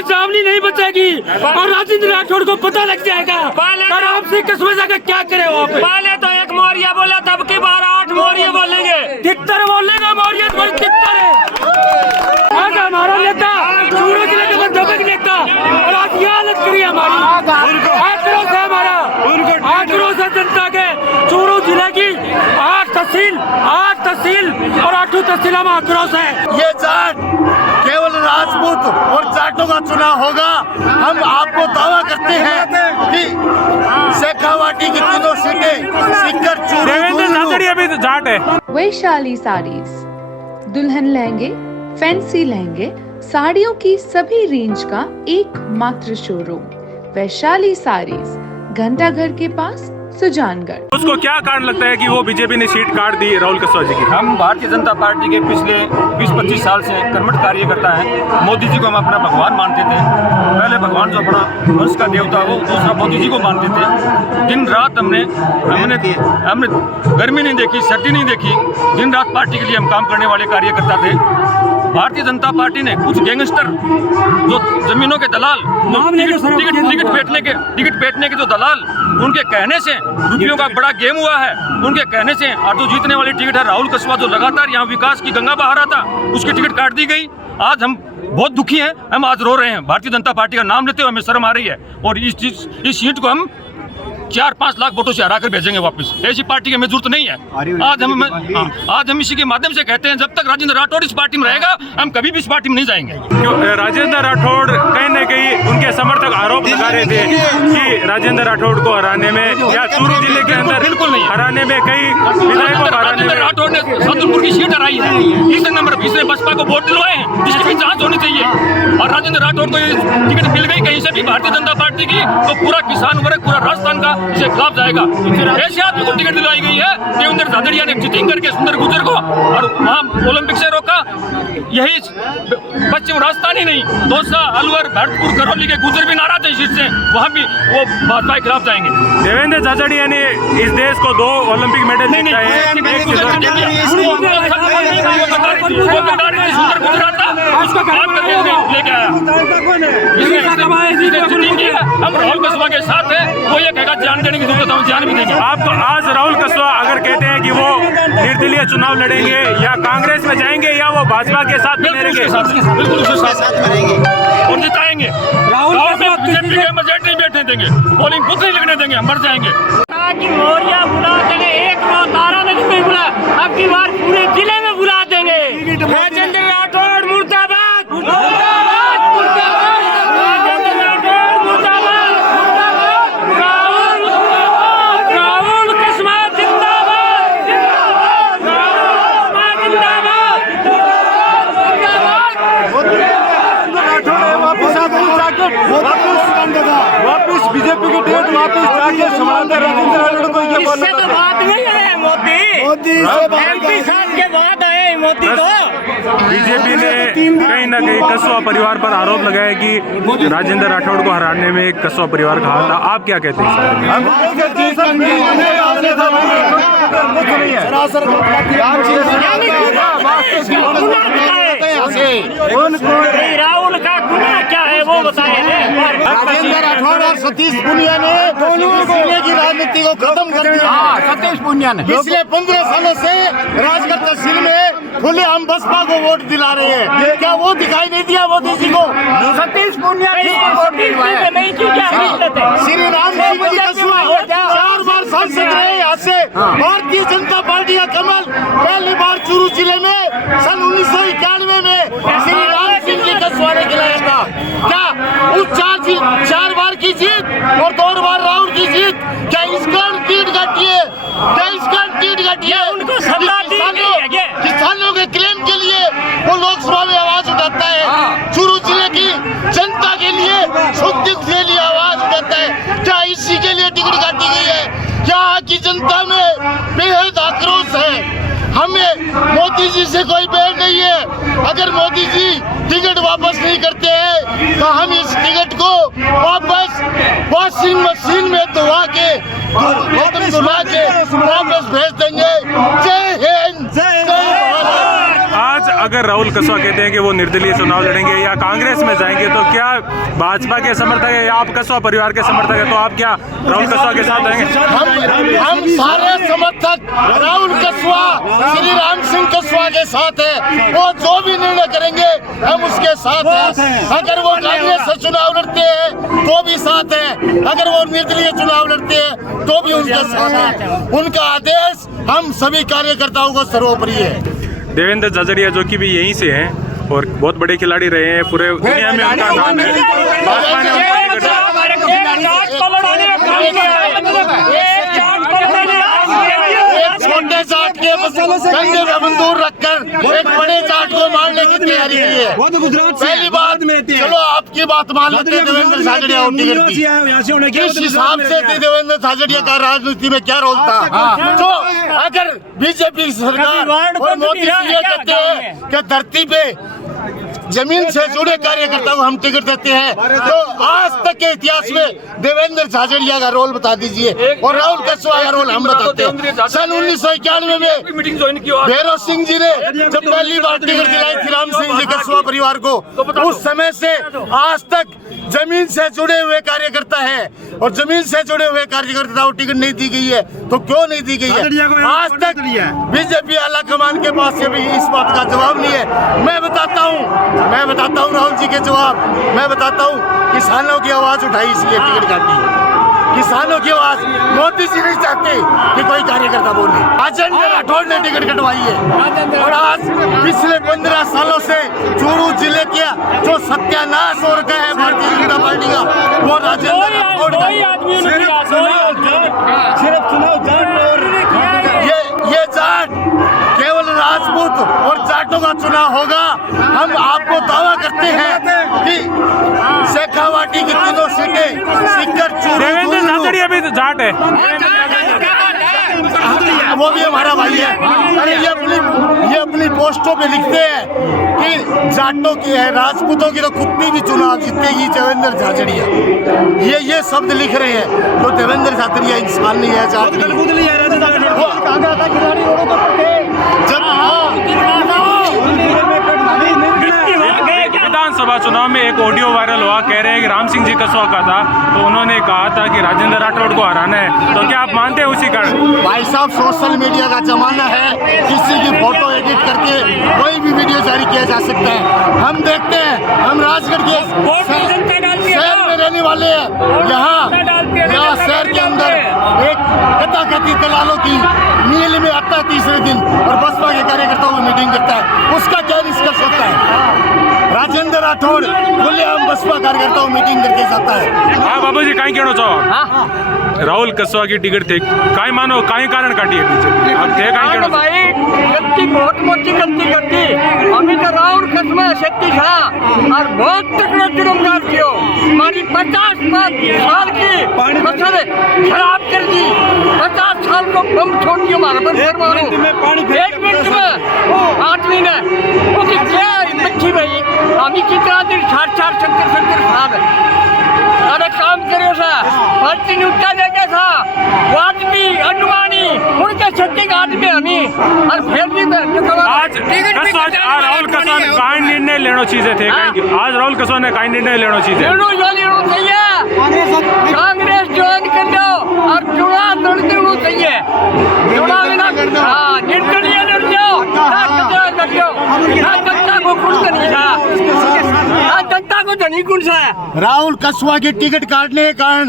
ये छावनी नहीं बचेगी और राजेंद्र राठौड़ को पता लग जाएगा और आपसे किस्मत जाकर क्या करे वो। पहले तो एक मौर्य बोला, तब की बार 8 मौर्य बोलेंगे। तितर बोलेगा मौर्य तितर है। आज हमारा नेता चूरू जिले का दबंग नेता और आज ये हालत करी हमारी। आक्रोश है हमारा, आक्रोश है जनता के। चूरू जिले की 8 तहसील और 8 तहसील में आक्रोश है। ये जाट केवल राजपूत और जाटों का चुनाव होगा। हम आपको दावा करते हैं कि शेखावाटी की तीनों सीटें सीकर चूरू अभी तो जाट है। वैशाली साड़ीज, दुल्हन लहंगे, फैंसी लहंगे, साड़ियों की सभी रेंज का एकमात्र शोरूम वैशाली साड़ीज, घंटाघर के पास, सुजानगढ़। उसको क्या कारण लगता है कि वो बीजेपी ने सीट काट दी राहुल कसवा जी की? हम भारतीय जनता पार्टी के पिछले 20-25 साल से कर्मठ कार्यकर्ता हैं। मोदी जी को हम अपना भगवान मानते थे। पहले भगवान जो अपना वंश का देवता वो दूसरा मोदी जी को मानते थे। दिन रात हमने गर्मी नहीं देखी, सर्दी नहीं देखी, दिन रात पार्टी के लिए हम काम करने वाले कार्यकर्ता थे। भारतीय जनता पार्टी ने कुछ गैंगस्टर जो जमीनों के दलाल, टिकट बेचने के जो दलाल, उनके कहने से रुपयों का बड़ा गेम हुआ है। उनके कहने से और जो जीतने वाली टिकट है राहुल कसवा, जो लगातार यहाँ विकास की गंगा बहा रहा था, उसकी टिकट काट दी गई। आज हम बहुत दुखी हैं, हम आज रो रहे हैं। भारतीय जनता पार्टी का नाम लेते हुए हमें शर्म आ रही है और इस सीट को हम 4-5 लाख वोटों से हराकर भेजेंगे वापस। ऐसी पार्टी की हमें जरूरत नहीं है। आज हम इसी के माध्यम से कहते हैं, जब तक राजेंद्र राठौड़ इस पार्टी में रहेगा हम कभी भी इस पार्टी में नहीं जाएंगे। क्यों राजेंद्र राठौड़ कहीं न कहीं उनके समर्थक आरोप लगा रहे थे कि राजेंद्र राठौड़ को हराने में या चूरू जिले के अंदर बिल्कुल नहीं हराने में कई विधायकों को हराने में राठौड़ ने सदुलपुर की सीट हराई है। तीसरे नंबर पर इसने बसपा को वोट दिलवाए हैं, जिसकी भी जांच होनी चाहिए। और राजेंद्र राठौड़ को ये टिकट मिल गई कहीं से भी भारतीय जनता पार्टी की, तो पूरा किसान वर्ग, पूरा राजस्थान का इसके खिलाफ जाएगा। ऐसे आदमी को टिकट दिलवाई गई है। देवेंद्र झाझड़िया ने चीटिंग करके सुंदर गुर्जर को और वहाँ ओलंपिक से रोका। यही पश्चिम राजस्थान ही नहीं, दौसा, अलवर, भरतपुर, करौली के गुर्जर भी नाराज है इस सीट से, वहाँ भी वो भाजपा के खिलाफ जाएंगे। देवेंद्र झाझड़िया ने इस देश को 2 ओलंपिक मेडल जीताए हैं। हम राहुल कसवा के साथ है, वो ये कहेगा जान देने की जरूरत, हम जान भी देंगे। आपको आज राहुल कसवा अगर कहते हैं कि वो निर्दलीय चुनाव लड़ेंगे या कांग्रेस में जाएंगे या वो भाजपा के साथ में रहेंगे, बिल्कुल उसके साथ रहेंगे और जिताएंगे। राहुल बीजेपी के बजट नहीं बैठने देंगे, पोलिंग बूथ नहीं लगने देंगे, हम मर जाएंगे। मौर्य बुला देंगे, एक तारा नदी में बुला, अब की बार पूरे जिले में बुला देंगे। राजेंद्र राठौड़ मुर्दाबाद, मुर्दाबाद, मुर्दाबाद, राजेंद्र राठौड़ मुर्दाबाद, मुर्दाबाद, राहुल कसवा जिंदाबाद, जिंदाबाद, वापिस बीजेपी की टिकट वापिस जाके संभालते राजेंद्र राठौड़ को। ये इससे तो बात नहीं है मोदी MP साहब के बाद आए मोदी तो। बीजेपी ने कहीं न कहीं कसवा परिवार पर आरोप लगाया कि राजेंद्र राठौड़ को हराने में कसवा परिवार का हाथ था। आप क्या कहते हैं? राहुल का गुनाह क्या है वो बताए। राजेंद्र राठौड़ और सतीश पुनिया ने दोनों जिले की राजनीति को खत्म कर दिया। सतीश पुनिया ने पिछले 15 सालों से राजगढ़ तहसील में खुले हम बसपा को वोट दिला रहे हैं। क्या वो दिखाई नहीं दिया मोदी जी को? सतीश पुनिया श्री राम सिंह जी कसवा 4 बार सांसद रहे यहाँ से। भारतीय जनता पार्टी का कमल पहली बार चूरू जिले में सन 1991 में श्री राम सिंह जी कसवा ने खिलाया था। क्या उस 4 बार की जीत और 2 बार राहुल की जीत, क्या इसका टीट घटी है? क्या इसका टीट घटी है? उनको किसानों के क्लेम के लिए वो लोकसभा में आवाज उठाता है, चूरू जिले की जनता के लिए सुख दुख के लिए आवाज उठाता है। क्या इसी के लिए टिकट काटी गई है? क्या की जनता में बेहद आक्रोश है। हमें मोदी जी से कोई बैर नहीं है। अगर मोदी जी टिकट वापस नहीं करते हैं तो हम इस टिकट को वापस वॉशिंग मशीन में धुला के वापस भेज देंगे। जय हिंद, जय भारत। आज अगर राहुल कसवा कहते हैं कि वो निर्दलीय चुनाव लड़ेंगे या कांग्रेस में जाएंगे, तो क्या भाजपा के समर्थक है या आप कसवा परिवार के समर्थक है, तो आप क्या राहुल कसवा के साथ रहेंगे? हम सारे समर्थक राहुल कसवा, श्री राम सिंह कसवा के साथ है। वो जो भी निर्णय करेंगे हम उसके साथ हैं। अगर वो कांग्रेस से चुनाव लड़ते हैं तो भी साथ है, अगर वो निर्दलीय चुनाव लड़ते हैं तो भी उनके साथ है। उनका आदेश हम सभी कार्यकर्ताओं को सर्वोपरि है। देवेंद्र झाझड़िया जो कि भी यहीं से हैं और बहुत बड़े खिलाड़ी रहे हैं, पूरे दुनिया में उनका नाम है। भाजपा ने उनको टिकट छोटे जाट के कंधे में बंदूक रखकर एक बड़े जाट को मारने की तैयारी की है। पहली बात, चलो आपकी बात मान लेते हैं, देवेंद्र झाझड़िया को टिकट दी, किस हिसाब से थी देवेंद्र झाझड़िया का राजनीति में क्या रोल था? तो अगर बीजेपी सरकार और मोदी जी ये कहते हैं कि धरती पे जमीन से जुड़े कार्यकर्ताओं को हम टिकट देते हैं, तो आज तक के इतिहास में देवेंद्र झाझड़िया का रोल बता दीजिए और राहुल कसवा का रोल हम बताते हैं। सन 1991 में मीटिंग ज्वाइन की और भैरव सिंह जी ने जब पहली बार टिकट दिलाई थी राम सिंह जी कसवा परिवार को, उस समय से आज तक जमीन से जुड़े हुए कार्यकर्ता है और जमीन से जुड़े हुए कार्यकर्ताओं को टिकट नहीं दी गई है। तो क्यों नहीं दी गई है? आज तक बीजेपी आला कमान के पास भी इस बात का जवाब नहीं है। मैं बताता हूँ राहुल जी के जवाब, मैं बताता हूँ किसानों की आवाज उठाई इसलिए टिकट काटी। किसानों की आवाज मोदी जी नहीं चाहते कि कोई कार्यकर्ता बोले। राजेंद्र राठौड़ ने टिकट कटवाई है और आज पिछले 15 सालों से चूरू जिले का जो सत्यानाश हो रखा है भारतीय जनता पार्टी का, वो राजेंद्र राठौड़ ये जाट केवल राजपूत और जाटों का चुनाव होगा। हम आपको दावा करते हैं कि शेखावाटी की तीनों सीटें सीकर देवेंद्र झाझड़िया भी तो जाट है, वो भी हमारा भाई है। अरे ये अपनी पोस्टों पे लिखते हैं कि जाटों की है, राजपूतों की तो कुत्ती भी चुनाव जीतेगी देवेंद्र झाझड़िया। ये शब्द लिख रहे हैं, तो देवेंद्र झाझड़िया इंसान नहीं है, जाट नहीं है। विधानसभा चुनाव में एक ऑडियो वायरल हुआ, कह रहे हैं कि राम सिंह जी कसवा का था, तो उन्होंने कहा था कि राजेंद्र राठौड़ को हराना है, तो क्या आप मानते हैं उसी कारण? भाई साहब, सोशल मीडिया का जमाना है, किसी की फोटो एडिट करके कोई भी वीडियो जारी किया जा सकता है। हम देखते हैं, हम राजगढ़ के शहर में रहने वाले हैं, यहाँ शहर के अंदर एक कथाकथित दलालों की मील में आता है तीसरे दिन और बसपा के कार्यकर्ताओं में मीटिंग करता है, उसका क्या निष्कर्ष होता है? राजेंद्र राठौड़ बोले हम बसपा कार्यकर्ताओं मीटिंग करके जाता है। हाँ बाबू जी, कहीं कहना चाहो? राहुल कसवा की टिकट थे, कहीं मानो कहीं कारण काटी है पीछे, अब थे कहीं कहना भाई गलती बहुत मोटी गलती करती। अभी तो राहुल कसवा शक्ति था और बहुत तकड़ा जुर्मगार थी। हमारी 50 साल की फसल खराब कर दी, 50 साल को बम छोड़ दिया हमारे पर। 1 मिनट में आदमी ने वो क्या बच्ची भाई आम्ही कितना दिन 60 शंकर साहब अरे काम करो सा भर्ती नियुक्ता देता था वाजपी अनुमानी उनके छत्ती का आदमी हमें और फिर भी आज राहुल कसवा ने काई निर्णय लेना चीजें थे, आज राहुल कसवा ने काई निर्णय लेना चीजें चाहिए। कांग्रेस ज्वाइन कर लो और चुनाव लड़ते होना चाहिए। चुनाव निर्दलीय लड़ जाओ, जनता को खुश नहीं था, जनता को धनी कौन सा है? राहुल कसवा की टिकट काटने के कारण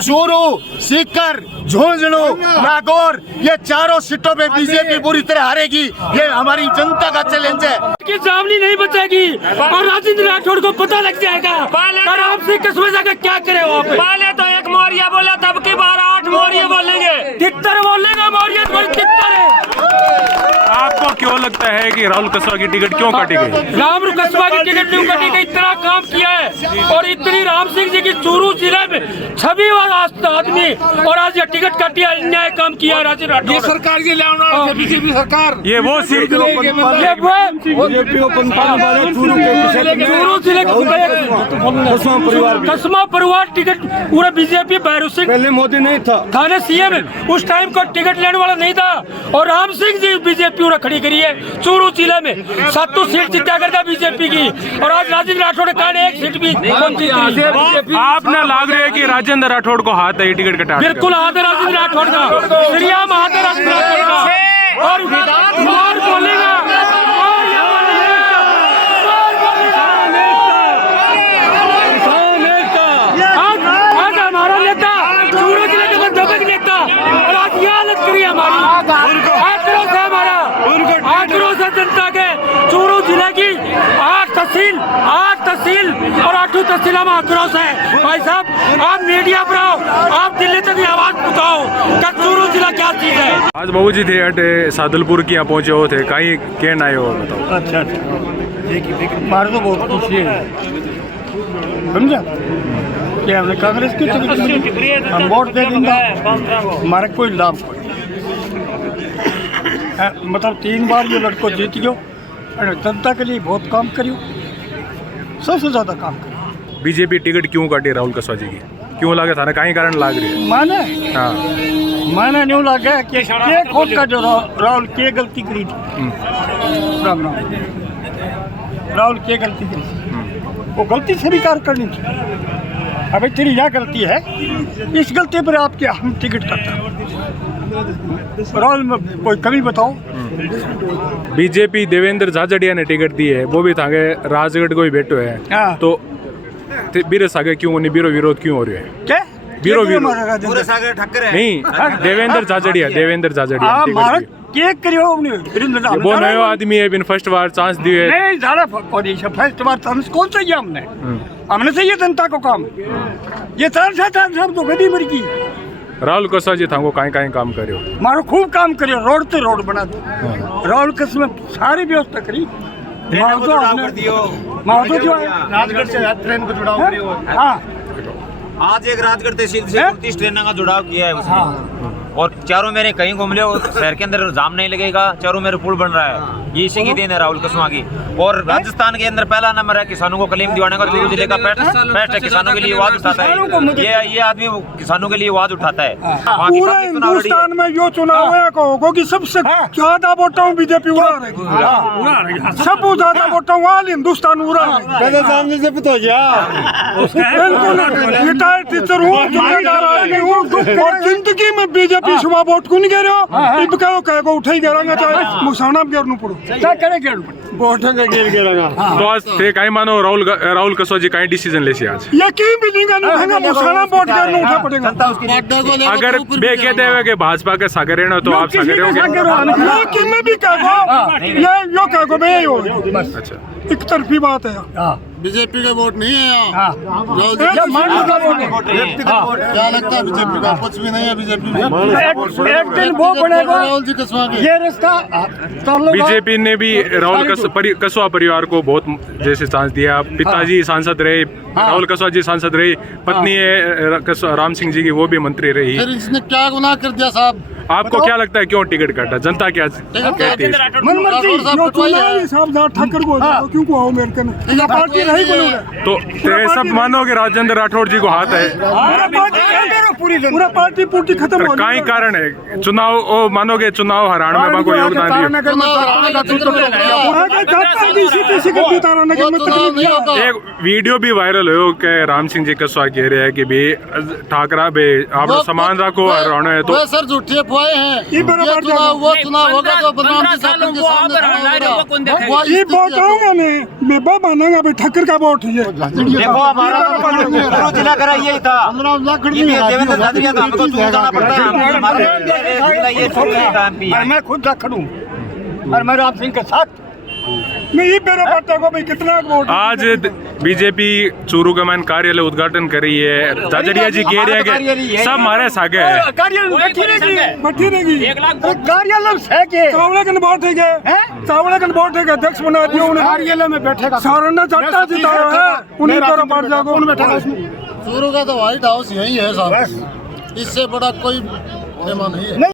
चूरू, सीकर, झुंझुनू, नागौर ये चारों सीटों पे बीजेपी पूरी तरह हारेगी। ये हमारी जनता का चैलेंज है की सामने नहीं बचेगी और राजेंद्र राठौड़ को पता लग जाएगा और आपसे कसवा जाकर क्या करे। वो पहले तो एक मौर्य बोला, तब की बार 8 मौर्य बोलेंगे, तितर बोलेगा, मौर्य तितर है। आपको क्यों लगता है कि राहुल कसवा की टिकट क्यों काटी गई? राम कसवा की टिकट क्यों काटी गई? इतना काम किया है और इतनी राम सिंह जी की चूरू जिले में छवि वाला आदमी और आज ये टिकट काटी, अन्याय काम किया राजेंद्र राठौड़। सरकार की बीजेपी सरकार ये वो सीट कसमा परिवार टिकट पूरा बीजेपी भैरव सिंह पहले मोदी नहीं था, थाने सीएम उस टाइम को टिकट लेने वाला नहीं था और राम सिंह जी बीजेपी खड़ी करी रही है चूरू जिले में 7 सीट जीता करता बीजेपी की, और आज राजेंद्र राठौड़ के कारण 1 सीट भी कम जीत रही है। आपने लाग रही है कि राजेंद्र राठौड़ को हाथ है टिकट कटा? बिल्कुल हाथ है राजेंद्र राठौड़ का, श्रीराम हाथ है राजेंद्र राठौड़ का, और बोलेगा आज हमारा नेता चूरू जिले के दबंग नेता, और आज ये हालत करी हमारी। आक्रोश है हमारा, आक्रोश है जनता के। चूरू जिले की 8 तहसील और 8 तहसील में आक्रोश है। भाई साहब आप मीडिया पर आओ, आप दिल्ली तक आवाज पहुंचाओ कि चूरू जिला क्या चीज है। आज बाबू जी थे अटे सादुलपुर की यहाँ पहुंचे हो थे, कहीं कहना आए हो बताओ? अच्छा मारे तो बहुत खुशी है, समझा कि हमने कांग्रेस की टिकट हम वोट दे देंगे, हमारे कोई लाभ कोई मतलब 3 बार ये लड़को जीत गयो, जनता के लिए बहुत काम करियो, सबसे ज्यादा काम करियो। बीजेपी टिकट क्यों काटी राहुल कसवा जी की? क्यों लागे था ना, कहीं कारण लाग रही है? माने हाँ माने नहीं लगा कि खोद का जो राहुल की गलती करी थी, राम राम राहुल की गलती करी थी, वो गलती स्वीकार करनी थी। अभी तेरी यह गलती है, इस गलती पर आपके हम टिकट करते राहुल में कोई कमी बताओ। बीजेपी देवेंद्र झाझड़िया ने टिकट दी है, वो भी थागे राजगढ़ को ही बैठो है, हाँ। तो बीरो सागे क्यों नहीं, बीरो विरोध क्यों हो रही है? क्या बीरो पूरे सागर ठक्कर है नहीं, देवेंद्र झाझड़िया भारत के करियो वो नयो आदमी है, बिन फर्स्ट बार चांस दिए नहीं ज़्यादा फर्स्ट बार चांस कौन चाहिए हमने चाहिए जनता को काम, ये सब तो गदी मर की। राहुल कसवा जी था वो कहीं काम करियो, मारो खूब काम करियो, रोड ते रोड बना दो, राहुल कसम सारी व्यवस्था करी, मुआवजा जो है राजगढ़ से ट्रेन को जुड़ाव करियो। हाँ आज एक राजगढ़ तहसील से 30 ट्रेनों का जुड़ाव किया है उसने, और चारों मेरे कहीं घूम ले, शहर के अंदर जाम नहीं लगेगा, चारों मेरे पुल बन रहा है, ये इसी की देन है राहुल कसवा की। और राजस्थान के अंदर पहला नंबर है किसानों को कलीम दिवाने का, चूरू जिले का बेस्ट है, किसानों के लिए आवाज उठाता है, ये आदमी किसानों के लिए आवाज उठाता है। पूरा हिंदुस्तान में यो चुनाव है कहो कि सबसे ज्यादा वोटों बीजेपी उड़ा रही, सब ज्यादा वोटों वाल हिंदुस्तान उड़ा रही, सामने से पता बिल्कुल रिटायर्ड टीचर हूँ, और जिंदगी में बीजेपी सुबह वोट को नहीं कह रहे हो, इब कहो उठे गिरांगा, चाहे मुसाना भी गिरना पड़ो, क्या करे गिर वोट गिरेगा। तो आज थे कहीं मानो राहुल कसवा जी कहीं डिसीजन ले सी आज, यकीन भी नहीं करना, मुसाना वोट गिरना उठा पड़ेगा। अगर बे कहते हुए कि भाजपा के सागर रहना तो आप सागर रहोगे? मैं भी कहो ये यो कहो मैं हो, अच्छा एक तरफी बात है, बीजेपी का वोट नहीं है यहाँ, क्या लगता है बीजेपी का? कुछ भी नहीं है बीजेपी में, एक दिन वो बनेगा राहुल जी कसवा के। ये रिश्ता बीजेपी ने भी राहुल कसवा परिवार को बहुत जैसे चांस दिया, पिताजी सांसद रहे, राहुल कसवा जी सांसद रहे, पत्नी है राम सिंह जी की वो भी मंत्री रही, फिर इसने क्या गुनाह कर दिया साहब? आपको क्या लगता है क्यों टिकट काटा? जनता क्या कहती है? मन मर्जी यो चुनाव हिसाब से ठक्कर को क्यों को आओ मेरे कन या पार्टी रही बोलो, तो तेरे सब मानो कि राजेंद्र राठौड़ जी को हाथ है, पूरा पार्टी पूर्ति खत्म हो कहीं कारण है चुनाव ओ मानोगे चुनाव हराने में को योगदान दिया। एक वीडियो भी वायरल हो कि राम सिंह जी कसवा कह रहे हैं कि भी ठाकरा बे आप सामान रखो हराना है, तो सर झूठे अफवाहें हैं, ये चुनाव वो चुनाव होगा जो बदनाम के सामने ये वोट आऊंगा मैं बाबा मानेगा भाई ठक्कर का वोट है, देखो हमारा जिला करा यही था, देवेंद्र झाझड़िया का हमको चुनाव जाना पड़ता है, ये मैं खुद खड़ूं और मैं राम सिंह के साथ नहीं मेरे पता को भाई कितना वोट। आज बीजेपी चूरू कमान कार्यालय उद्घाटन कर रही है, झाझड़िया जी कह रहे हैं कि सब हमारे सागे है, कार्यालय चावड़े के बैठेंगे, चावड़े के बैठेंगे अध्यक्ष बना दिया उन्हें, कार्यालय में बैठेगा सारंडा चट्टा जिताया है उन्हीं पर बैठ जाओ, चूरू का तो व्हाइट हाउस यही है साहब, इससे बड़ा कोई नहीं है।